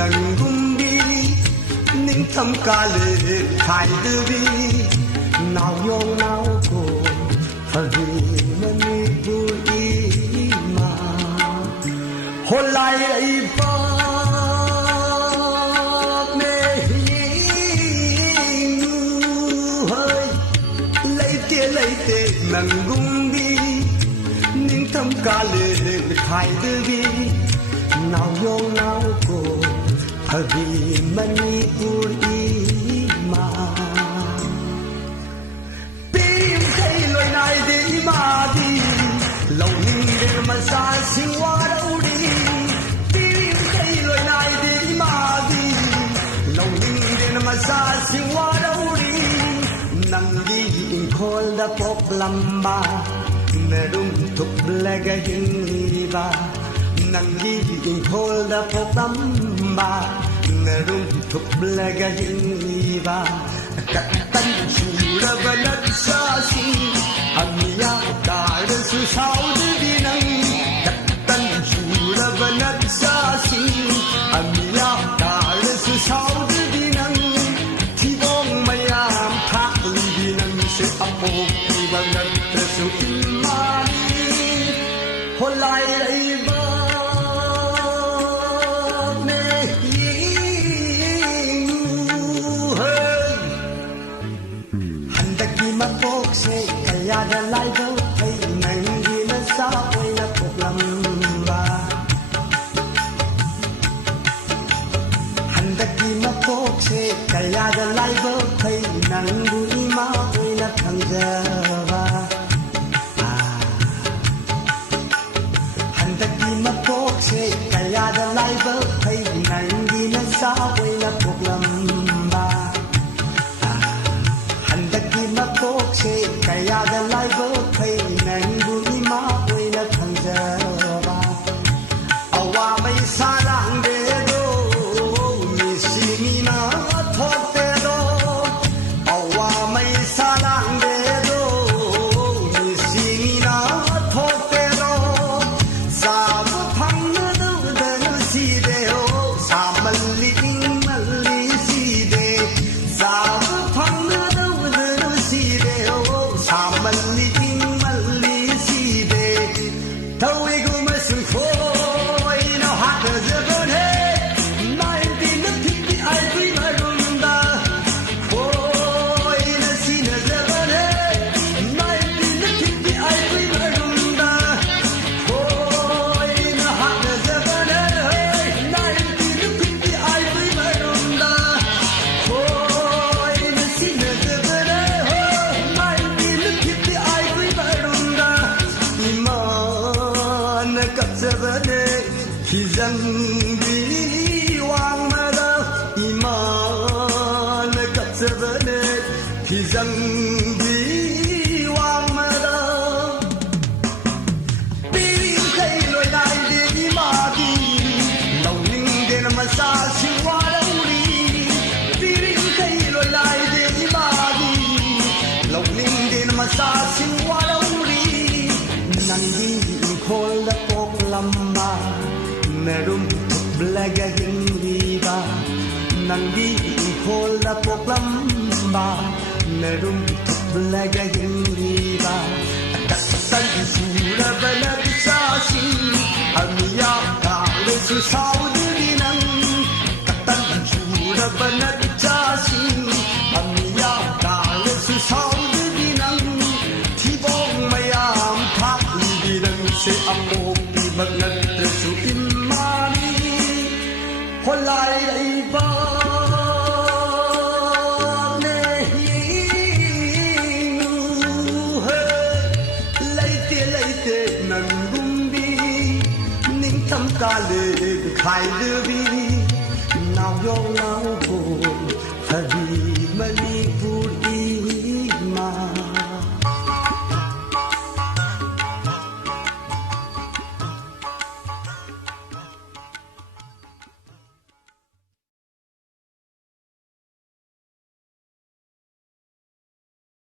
nang gumbi ning tham ka le khai de vi nào yong nào ko pha vi mani bu I ma holai ai pa me nu hai lấy te nang gumbi ning tham ka le khai de vi nào yong nào ko Hadi Manipur ima Pirim kay loy nai de imadi Law ning de masa singwa raudi Pirim kay loy nai de imadi Law ning de masa singwa raudi Nanggi in khol da pok lamba Merum thuk blaga hingiba Nanggi in khol da pok lamba Narum thuk blaga hingiba Katan chura banat sasi Amiya kar su saudu binang Katan chura banat sasi Amiya kar su saudu binang Tibong mayam thakli binang Se apok banat su imani Holai aiba Kaya da lai do thấy nang di na sa oi na pok lamba Handaki ma pok se kaya da lai do thấy nang bu ma oi na thang java Handaki ma pok se kaya da lai do thấy nang di na sa oi na pok lamba Handaki ma pok se kaya da lai bo khai nang bu ma oi na thang java awa mai sarang de do mi simi na thok te do awa mai sarang de do mi simi na thok te do sa bu phang na do da na si de o sa malli si de sa bu phang na do da na si de o sa malli si de Tawi gu masun khoi na hat zaban he Nai di na piti ai dui marunda Khoi na si na zaban he Nai di na piti ai dui marunda Khoi na hat zaban he Nai di na piti ai dui marunda Khoi na si na zaban he Nai di na piti ai dui marunda Iman kap zabane Hizang bi wang mada Iman kap zabane Hizang bi wang mada Pirim kay loy nai de imadi Law ning de na masa singwa rauri Pirim kay loy nai de imadi Law ning de na masa singwa rauri Nanggi khol da pok lamba Merum thuk blaga hingiba Nanggi khol da pok lamba Merum thuk blaga hingiba Katan sura banat sasi Amiya kar su saudu binang Katan sura banat sasi Amiya kar su saudu binang Tibong mayam thak binang Se apok bagnat su imani Holai ai ba ne nu he Leite nang gumbi ning tham ka le khai de vi Nào yong nào